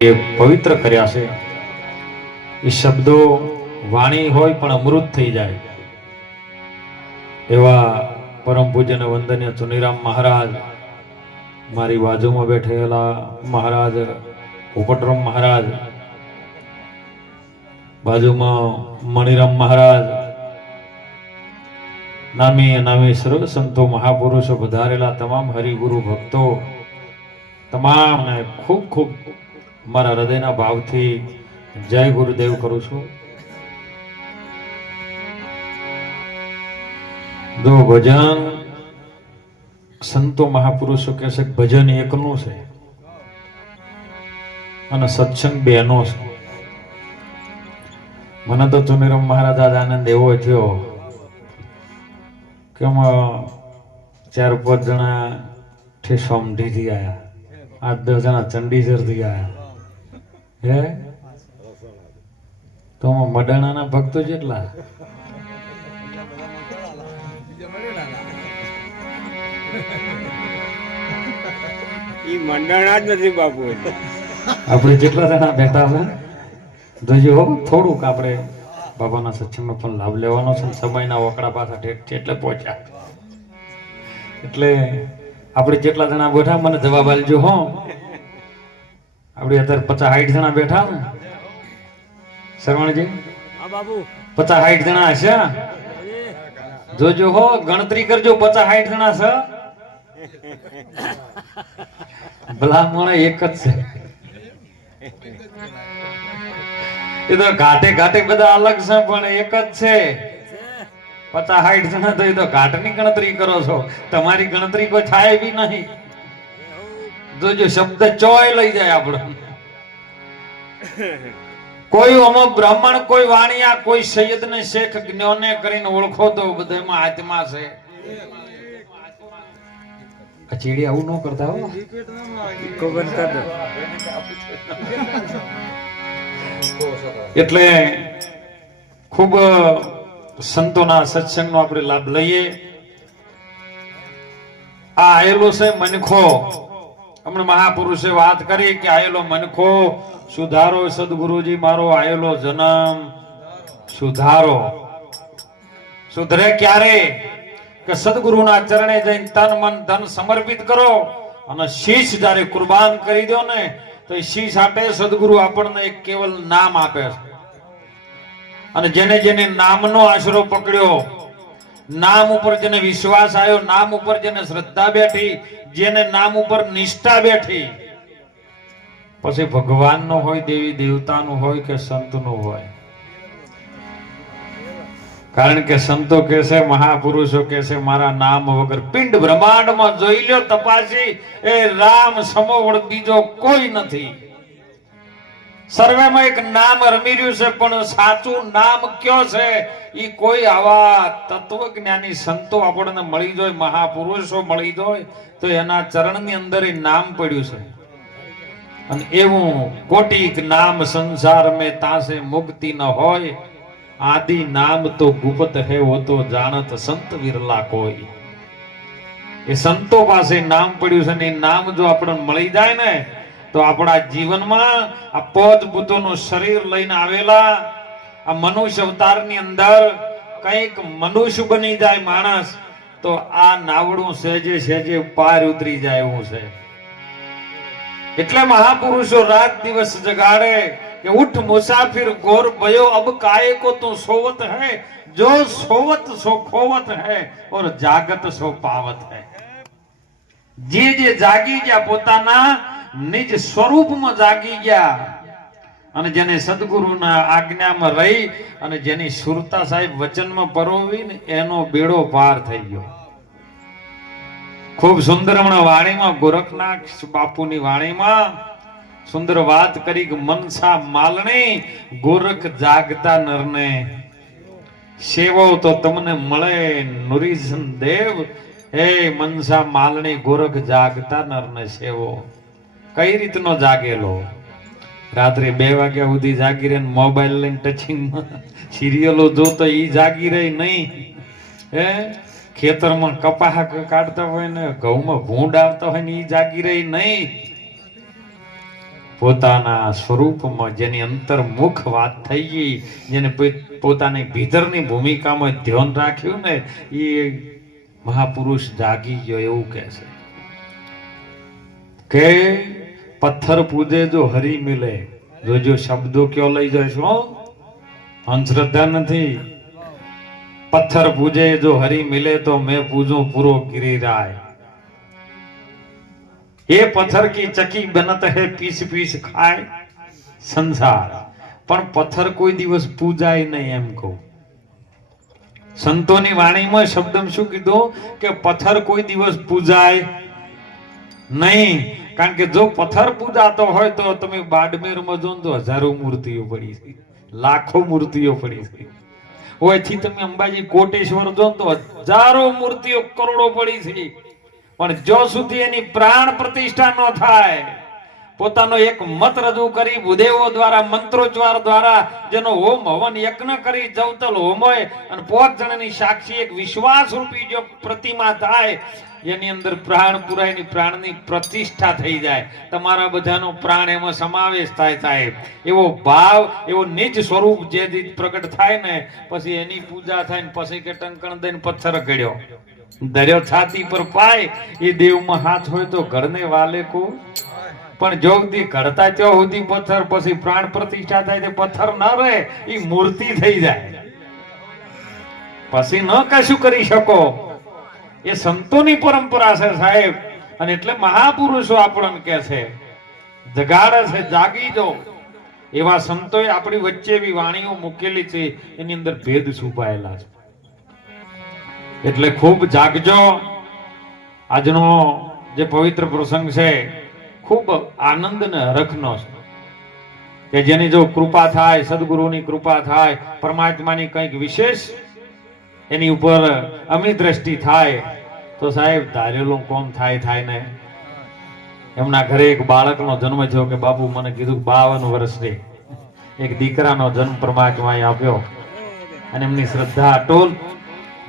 એ પવિત્ર કર્યા છે. એ શબ્દો વાણી હોય પણ અમૃત થઈ જાય એવા પરમ પૂજ્ય અને વંદનીય ચુનીરામ મહારાજ, મારી બાજુમાં બેઠેલા મહારાજ પોપટરામ મહારાજ, બાજુમાં મણિરામ મહારાજ, નામી અનામી સર્વ સંતો મહાપુરુષો પધારેલા તમામ હરિગુરુ ભક્તો, તમામને ખૂબ ખૂબ મારા હૃદયના ભાવથી જય ગુરુદેવ કરું છું. જો ભજન સંતો મહાપુરુષો કહે છે ભજન એકનું છે અને સત્સંગ બેનો છે. મને તો ચુનીરામ મહારાજ આજ આનંદ એવો થયો કે 4-5 જણા સોમઢીથી આવ્યા, 8-10 જણા ચંડીસરથી આવ્યા. હે તો મડાણાના ભક્તો જેટલા મંડાણા જ નથી બાપુ. આપણે જેટલા જણા બેઠા છે જોજો થોડુંક આપણે બાબાના સત્સંગનો પણ લાભ લેવાનો છે. સમયના વકડા પાછા ઠેઠ છે એટલે પહોંચ્યા. એટલે આપણે જેટલા જણા બેઠા મને જવાબ આલજો. હો આપણે અત્યારે 50-60 જણા બેઠા ને શરવણજી, 50-60 જણા હશે. જોજો હો, ગણતરી કરજો. 50-60 જણા છે. ભલામણ એક જ છે. એ તો ઘાટે ઘાટે બધા અલગ છે પણ એક જ છે. 50-60 જણા તો એ તો ઘાટની ગણતરી કરો છો, તમારી ગણતરી કોઈ થાય બી નહીં. જોજો શબ્દ ચોય લઈ જાય આપણે. કોઈ અમો બ્રાહ્મણ, કોઈ વાણિયા, કોઈ સૈયદ ને શેખ જ્ઞાને કરીને ઓળખો તો બધામાં આત્મા છે. ચીડી આવું ન કરતા હો. એટલે ખૂબ સંતોના સત્સંગનો આપણે લાભ લઈએ. આ આયેલો છે મનખો. હમણાં મહાપુરુષે વાત કરી કે આયેલો મનખો સુધારો. સદગુરુજી મારો આયેલો જન્મ સુધારો. સુધરે ક્યારે? કે સદગુરુના ચરણે જઈને તન મન ધન સમર્પિત કરો અને શીશ જ્યારે કુરબાન કરી દો ને તો એ શીશ આપે સદગુરુ આપણને એક કેવલ નામ આપે છે. અને જેને જેને નામનો આશરો પકડ્યો, નામ ઉપર જેને વિશ્વાસ આવ્યો, નામ ઉપર જેને શ્રદ્ધા બેઠી, જેને નામ ઉપર નિષ્ઠા બેઠી, પછી ભગવાનનો હોય, દેવી દેવતાનું હોય કે સંતનું હોય. કારણ કે સંતો કે છે, મહાપુરુષો કે છે, મારા નામ વગર પિંડ બ્રહ્માંડમાં જોઈ લ્યો તપાસી, એ રામ સમોવડ બીજો કોઈ નથી. સર્વેમાં એક નામ રમી રહ્યું છે પણ સાચું નામ કયો છે એ કોઈ આવા તત્વજ્ઞાની સંતો આપણને મળી જાય, મહાપુરુષો મળી જાય તો એના ચરણની અંદર એ નામ પડ્યું છે. અને એવું કોટિક નામ સંસાર મેં તાસે મુક્તિ ન હોય, આદિ નામ તો ગુપ્ત હે વો તો જાણત સંત વિરલા કોઈ. એ સંતો પાસે નામ પડ્યું છે ને એ નામ જો આપણને મળી જાય ને તો આપણા જીવનમાં આ પોતપોતાનું શરીર લઈને આવેલા આ મનુષ્ય અવતારની અંદર કંઈક મનુષ્ય બની જાય માણસ તો આ નાવડું સહેજે સહેજે પાર ઉતરી જાય એવું છે. એટલે મહાપુરુષો રાત દિવસ જગાડે कि उठ मुसाफिर गौर भयो अब काहे को तू सोवत है, जो सोवत सो खोवत है और जागत सो पावत है. जे जे जागी गया પોતાના નિજ સ્વરૂપમાં જાગી ગયા અને જેને સદગુરુના આજ્ઞામાં રહી અને જેની સુરતા સાહેબ વચનમાં પરોવીને એનો બેડો પાર થઈ ગયો. ખૂબ સુંદર હમણાં વાણીમાં ગોરખનાથ બાપુની વાણીમાં સુંદર વાત કરી કે મનસા માલણી ગોરખ જાગતા નરને સેવો તો તમને મળે નુરીજન દેવ. હે મનસા માલણી ગોરખ જાગતા નરને સેવો. કઈ રીતનો જાગેલો? રાત્રે 2 વાગ્યા સુધી જાગી રહે, મોબાઈલ લઈને ટચિંગ સિરિયલો જોતો ઈ જાગી રહી નહીં. હે ખેતરમાં કપાહ કાઢતા હોય ને ઘઉંમાં ભૂંડ આવતા હોય ને ઈ જાગી રહી નહીં. પોતાના સ્વરૂપમાં જેની અંતર્મુખ વાત થઈ ગઈ, જેને પોતાની ભીતરની ભૂમિકામાં ધ્યાન રાખ્યું ને, એ મહાપુરુષ જાગી ગયો એવું કહે છે કે પથ્થર પૂજે જો હરી મિલે. જોજો શબ્દો કયો લઈ જશો, અંધશ્રદ્ધા નથી. પથ્થર પૂજે જો હરી મિલે તો મેં પૂજું પૂરો ગિરિરાય. ये पत्थर की चकी बनत है पीस पीस खाए संसार. પણ પથ્થર કોઈ દિવસ પૂજાય નહીં એમ કહું. સંતોની વાણીમાં શબ્દમાં શું કીધું કે પથ્થર કોઈ દિવસ પૂજાય નહીં. કારણ કે જો પથ્થર પૂજાતો હોય તો તમે બાડમેરમાં જો તો હજારો મૂર્તિઓ પડી છે, લાખો મૂર્તિઓ પડી છે. ઓયથી તમે અંબાજી કોટેશ્વર જો તો હજારો મૂર્તિઓ કરોડો પડી છે. પણ જો સુધી એની પ્રાણ પ્રતિષ્ઠા ન થાય, પોતાનો એક મત રજૂ કરી ભૂદેવો દ્વારા મંત્રોચ્ચાર દ્વારા જેનો હોમ હવન યજ્ઞ કરી જવતલ હોમ હોય અને 5 જણાની સાક્ષી એક વિશ્વાસ રૂપી જો પ્રતિમા થાય, જેની અંદર પ્રાણ પુરાયની પ્રાણની પ્રતિષ્ઠા થઈ જાય, તમારા બધાનો પ્રાણ એમાં સમાવેશ થાય સાહેબ, એવો ભાવ એવો નિજ સ્વરૂપ જે પ્રગટ થાય ને, પછી એની પૂજા થાય ને પછી કે ટંકણ દઈને પથ્થર ઘડ્યો દર્યો છાતી પર પાય, એ દેવમાં હાથ હોય તો ઘરને વાલે કો. પણ જો સુધી ઘડતા ત્યાં સુધી પથ્થર, પછી પ્રાણ પ્રતિષ્ઠા થાય તે પથ્થર ન રહે, એ મૂર્તિ થઈ જાય, પછી ન કશું કરી શકો. એ સંતોની પરંપરા છે સાહેબ. અને એટલે મહાપુરુષો આપણને કહે છે જગાડે છે જાગી દો. એવા સંતોએ આપણી વચ્ચે એવી વાણીઓ મૂકેલી છે, એની અંદર ભેદ છુપાયેલા છે. એટલે ખૂબ જાગજો. આજનો જે પવિત્ર પ્રસંગ છે ખૂબ આનંદ ને હરખનો છે કે જેની જો કૃપા થાય, સદગુરુની કૃપા થાય, પરમાત્માની કંઈક વિશેષ એની ઉપર અમી દ્રષ્ટિ થાય તો સાહેબ ધારેલું કોમ થાય ને. એમના ઘરે એક બાળકનો જન્મ થયો કે બાપુ મને કીધું 52 વર્ષે એક દીકરાનો જન્મ પરમાત્માએ આપ્યો, અને એમની શ્રદ્ધા અટોલ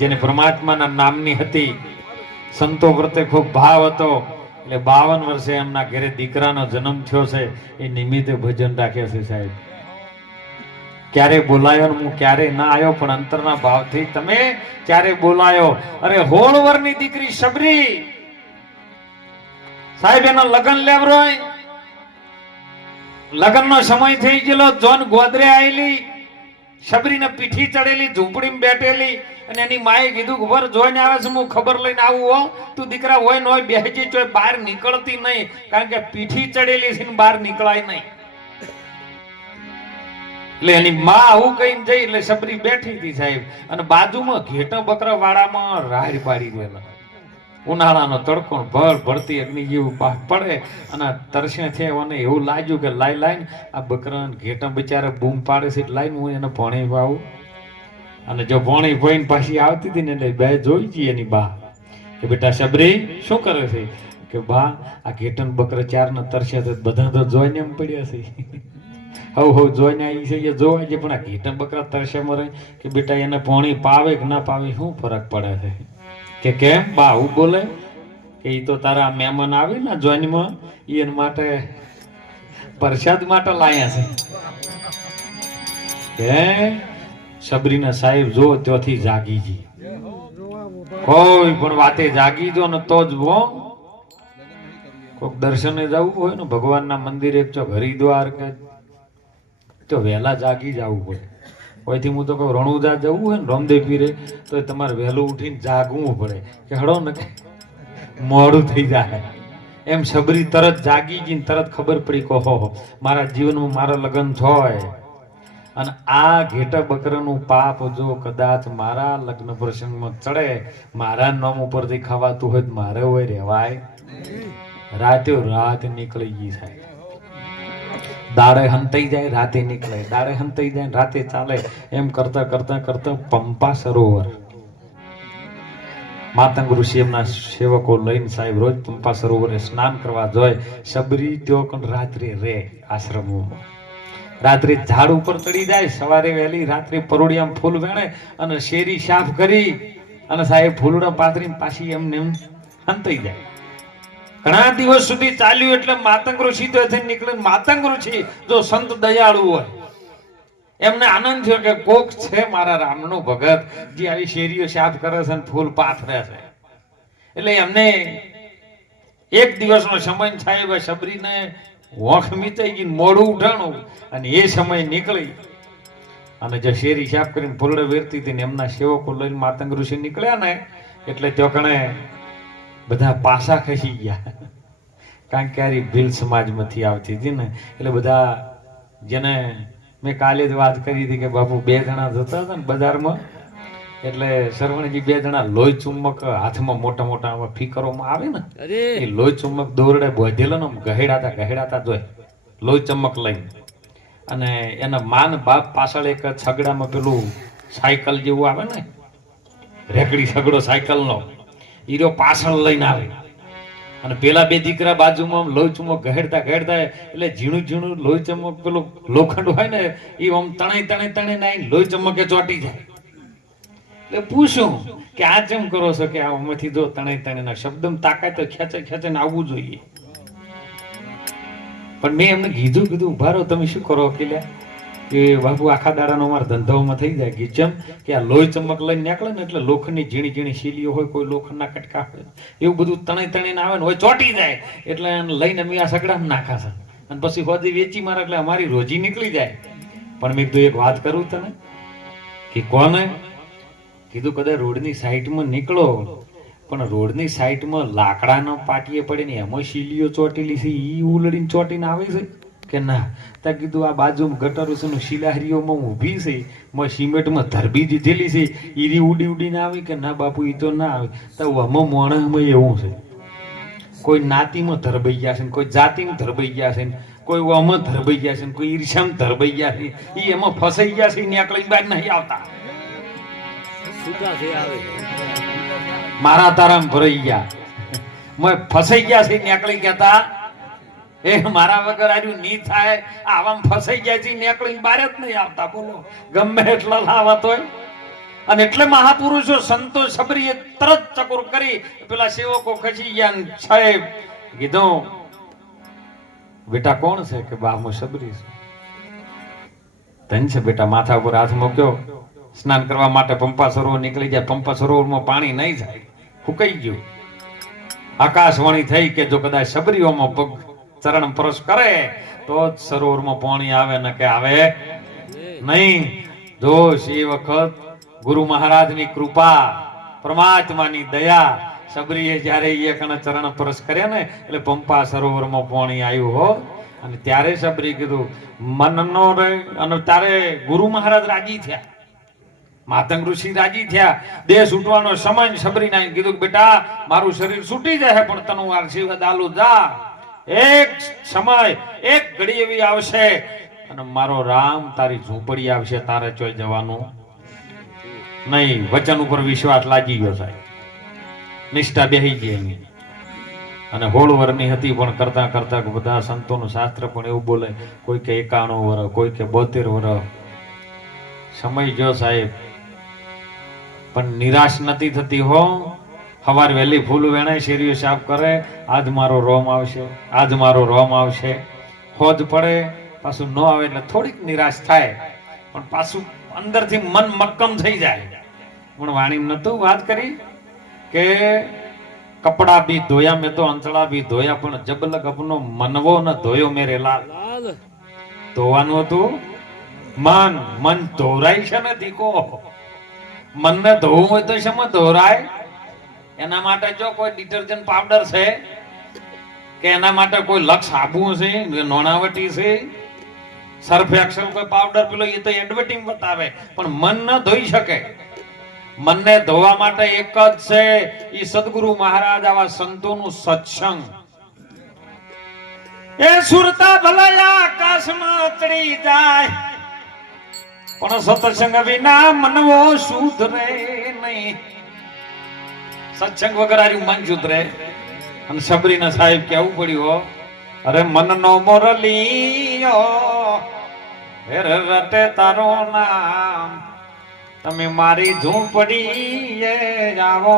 જેને પરમાત્માના નામની હતી, સંતો પ્રત્યે ખૂબ ભાવ હતો, એટલે 52 વર્ષે એમના ઘરે દીકરાનો જન્મ થયો છે. એ નિમિત્તે ભજન રાખ્યા છે સાહેબ. ક્યારે બોલાયો હું ક્યારે ના આવ્યો, પણ અંતરના ભાવથી તમે ક્યારે બોલાયો. અરે 16 વર્ષની દીકરી શબરી સાહેબ, એનો લગ્ન લેવરોય, લગ્નનો સમય થઈ ગયેલો, જોન ગોદરે આવેલી, શબરીને પીઠી ચડેલી, ઝૂંપડીમાં બેઠેલી, અને એની માએ કીધું કે વર જોઈને આવે છે, હું ખબર લઈને આવું હો, તું દીકરા હોય ન હોય બેસી ચોય, બહાર નીકળતી નહીં, કારણ કે પીઠી ચડેલી છે ને બહાર નીકળાય નહીં. એટલે એની માં આવું કહીને જઈ, એટલે શબરી બેઠી હતી સાહેબ. અને બાજુમાં ઘેટા બકરા વાળામાં રાડ પાડી દેલા, ઉનાળાનો તડકો ભર ભરતી અગ્નિ જેવું પડે, અને તરસે છે અને એવું લાગ્યું કે લાઈને આ બકરા ઘેટા બિચારા બૂમ પાડે છે, લાઈને હું એને પાણી પાવું. અને જો પાણી પીને પાછી આવતી હતી ને, એટલે બે જોઈ જઈએ એની બા કે બેટા શબરી શું કરે છે, કે બા આ ઘેટન બકરા 4 ને તરસે બધા તો જોઈને એમ પડ્યા છે. હવ જોઈને આવી છે એ જોવા છે, પણ આ ઘેટન બકરા તરસે મરે કે બેટા એને પાણી પાવે કે ના પાવે શું ફરક પડે છે. કે કેમ બા આવું બોલે કે એ તો તારા મહેમાન આવી ને જોઈનમાં, એના માટે પ્રસાદ માટે લાયા છે. કે શબરીના સાહેબ જો ત્યાંથી જાગી જી, કોઈ પણ વાતે જાગી જો ને તો જ કોઈક દર્શને જવું હોય ને ભગવાનના મંદિરે, હરિદ્વાર કે તો વહેલા જાગી જવું પડે. કોઈથી હું તો કહું રણુજા જવું હોય ને રામદેવ પીરે, તો તમારે વહેલું ઉઠીને જાગવું પડે કે હડો ને મોડું થઈ જાય. એમ શબરી તરત જાગી ગઈ, તરત ખબર પડી કે હો મારા જીવનમાં મારા લગ્ન થાય, અને આ ઘેટા બકરાનું પાપ જો કદાચ મારા લગ્ન પ્રસંગમાં ચડે, મારા નામ ઉપરથી ખવાતું હોય મારે હોય રહેવાય. રાત નીકળી ગઈ સાહેબ. દાડે હંતાઈ જાય રાતે નીકળે, દાડે હંતાઈ જાય રાતે ચાલે. એમ કરતા કરતા કરતા પંપા સરોવર, માતંગ ઋષિ એમના સેવકો લઈને સાહેબ રોજ પંપા સરોવરે સ્નાન કરવા જોઈએ. શબરી ત્યાં રાત્રે રે આશ્રમોમાં, રાત્રે ઝાડ ઉપર ચડી જાય, સવારે વહેલી રાત્રે પરોડિયામાં ફૂલ વેણે અને શેરી સાફ કરી અને સાહેબ ફૂલડા પાથરીને પાછી એમને એમ હંતાઈ જાય. ઘણા દિવસ સુધી ચાલ્યું એટલે માતંગ ઋષિ તો એથી નીકળે. માતંગ ઋષિ જો સંત દયાળુ હોય એમને આનંદ થયો કે કોક છે મારા રામનો ભગત જે આવી શેરીઓ સાફ કરે છે અને ફૂલ પાથરે છે. એટલે એમને એક દિવસનો સમય થાય સબરીને વોખ મીચાઈ ગઈ, મોડું ઉઠાણું અને એ સમય નીકળી અને જે શેરી સાફ કરીને ફૂલડે વેરતી હતી ને એમના સેવકો લઈને માતંગ ઋષિ નીકળ્યા ને એટલે ત્યાં કણે બધા પાસા ખસી ગયા. કારણ કે આ ભીલ સમાજમાંથી આવતી હતી ને એટલે બધા જેને મેં કાલે જ વાત કરી હતી કે બાપુ 2 જણા જતા હતા ને બજારમાં એટલે સરવણજી 2 જણા લોહી ચુંબક હાથમાં મોટા મોટા આવા ફીકરોમાં આવે ને એ લોહી ચુંબક દોરડે બોધેલો ને ગહેડાતા જોઈ લોહી ચમક લઈને અને એના માન બાપ પાછળ એક છગડામાં પેલું સાયકલ જેવું આવે ને રેકડી છગડો સાયકલનો હીરો પાછળ લઈને આવે અને પેલા 2 દીકરા બાજુમાં લોહી ચુંબક ગહેડતા એટલે ઝીણું ઝીણું લોહી ચમક પેલું લોખંડ હોય ને એ આમ તણે નાઈ લોહી ચમકે ચોટી જાય. એટલે પૂછું કે આ જેમ કરો છો કે આમાંથી જો તણે ના શબ્દમાં તાકાત ખેંચે ને આવવું જોઈએ. પણ મેં એમને કીધું ઉભા રહો, તમે શું કરો કે બાપુ આખા દાડાનો અમારા ધંધાઓમાં થઈ જાય કે જેમ કે આ લોહી ચમક લઈને નીકળે ને એટલે લોખંડની ઝીણી ઝીણી શીલીઓ હોય, કોઈ લોખંડના કટકા હોય, એવું બધું તણે આવે ને હોય ચોટી જાય એટલે લઈને અમે આ સગડામાં નાખાશે અને પછી હોદી વેચી મારે એટલે અમારી રોજી નીકળી જાય. પણ મેં કીધું એક વાત કરું તને કે કોને કીધું કદાચ રોડની સાઈડમાં નીકળો પણ રોડની સાઈડમાં લાકડાના પાટીએ પડે ને એમાં શીલીઓ ચોટેલી છે ઈ ઉલડીને ચોટીને આવે છે કે ના? ત્યાં કીધું આ બાજુમાં ગટરો છે શિલાહરીઓમાં ઊભી છે, મેં સિમેન્ટમાં ધરબી દીધેલી છે ઈરી ઉડીને આવી કે ના બાપુ ઈ તો ના આવે. તો આમાં મોણસમાં એવું છે, કોઈ નાતીમાં ધરબાઈ ગયા છે, કોઈ જાતિમાં ધરબાઈ ગયા છે, કોઈ આમાં ધરબાઈ ગયા છે, કોઈ ઈર્ષામાં ધરબાઈ ગયા છે, ઈ એમાં ફસાઈ ગયા છે ને આકલી બાદ નહીં આવતા. મારા તારામ ભરાઈ ગયા, મેં ફસાઈ ગયા છે નેકળી કહેતા એ મારા વગર આર્યું નહીં થાય, આવામ ફસાઈ ગયા છે નેકળીને બહાર જ નહીં આવતા. બોલો ગમે એટલા લાવત હોય. અને એટલે મહાપુરુષો સંતો સબરીએ તરત ચકુર કરી પેલા સેવકો ખસી ગયા. સાહેબ કીધું બેટા કોણ છે કે બાપુ સબરી છે. ધન છે બેટા. માથા ઉપર હાથ મૂક્યો, સ્નાન કરવા માટે પંપા સરોવર નીકળી જાય. પંપા સરોવરમાં પાણી નહીં જાય, ફૂકાઈ ગયું. આકાશવાણી થઈ કે જો કદાચ સબરીઓમાં પગ ચરણ પરસ કરે તો જ સરોવરમાં પાણી આવે ને કે આવે નહીં. જોશ એ વખત ગુરુ મહારાજની કૃપા, પરમાત્માની દયા, સબરીએ જયારે એક ચરણ પરસ કર્યા ને એટલે પંપા સરોવરમાં પાણી આવ્યું હો. અને ત્યારે સબરી કીધું મનનો રે. અને ત્યારે ગુરુ મહારાજ રાજી થયા, માતંગ ઋષિ રાજી થયા. દેહ છૂટવાનો સમય સબરીને કીધું બેટા મારું શરીર છૂટી જાય પણ તનું આશીર્વાદ આલું જા. એક સમય એક ઘડી એવી આવશે અને મારો રામ તારી ઝૂંપડી આવશે, તારે ચોઈ જવાનું નહીં. વચન ઉપર વિશ્વાસ લાગી ગયો સાહેબ, નિષ્ઠા બેહી ગઈ. અને 16 વર્ષની હતી પણ કરતા કરતા બધા સંતોનું શાસ્ત્ર પણ એવું બોલે, કોઈ કે 91 વર્ષ, કોઈ કે 72 વર્ષ સમય જો સાહેબ. પણ નિરાશ નથી થતી હો. સવાર વહેલી ફૂલ વેણાય, શેરીઓ સાફ કરે, આજ મારો રોમ આવશે, આજ મારો રોમ આવશે. હોજ પડે પાછું ન આવે એટલે થોડીક નિરાશ થાય પણ પાછું અંદરથી મન મક્કમ થઈ જાય. પણ વાણી નતું વાત કરી કે કપડા બી ધોયા મેં તો અંતળા બી ધોયા પણ જબલક અપનો મનવો ન ધોયો મેરે લાલ. ધોવાનું હતું મન ધોરાય છે ને દીકો. મનને ધોવું હોય તો શેમાં ધોરાય? એના માટે જો કોઈ ડિટર્જન્ટ પાવડર છે કે એના માટે કોઈ લક્ષ સાબુ છે, નોણાવટી છે, સર્ફ એક્સેલ કોઈ પાવડર પેલો એ તો એડવર્ટિંગ બતાવે પણ મન ન ધોઈ શકે. મનને ધોવા માટે એક જ છે એ સદગુરુ મહારાજ આવા સંતોનું સત્સંગ. એ સુરતા ભલા આકાશમાં ચડી જાય પણ સત્સંગ વિના મનવો સુધરે નહીં. સત્સંગ વગર આર્યું મન સુધરે. અને સબરીના સાહેબ કેવું પડ્યું, અરે મનનો મોરલીયો હેર રટે તારો નામ, તમે મારી ઝૂંપડી આવો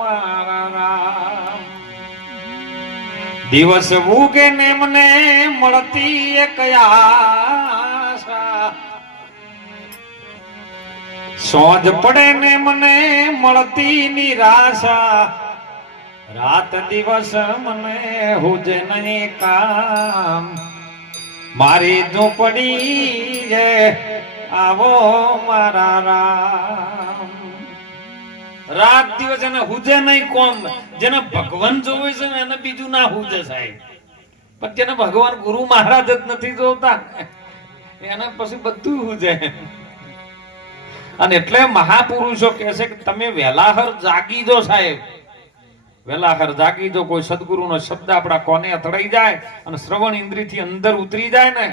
મારા રામ. દિવસ ઉગે ને મને મળતી એક આશા, સોજ પડે ને મને મળતી નિરાશા, રાત દિવસ મને હુજે નહીં કામ, મારી ઝૂંપડી જે આવો મારા રામ. રાત દિવસ એને હુજે નહીં કોમ, જેને ભગવાન જોવે છે ને એને બીજું ના હુજે સાહેબ, પણ જેને ભગવાન ગુરુ મહારાજ જ નથી જોતા એને પછી બધું હુજે. અને એટલે મહાપુરુષો કહે છે કે તમે વેલાહર જાગી દો સાહેબ, વેલાહર જાગી દો. કોઈ સદગુરુનો શબ્દ આપણા કોને અથડાઈ જાય અને શ્રવણ ઇન્દ્રિય થી અંદર ઉતરી જાય ને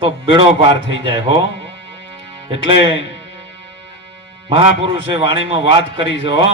તો બેડો પાર થઈ જાય હો. એટલે મહાપુરુષે વાણીમાં વાત કરી છે હો.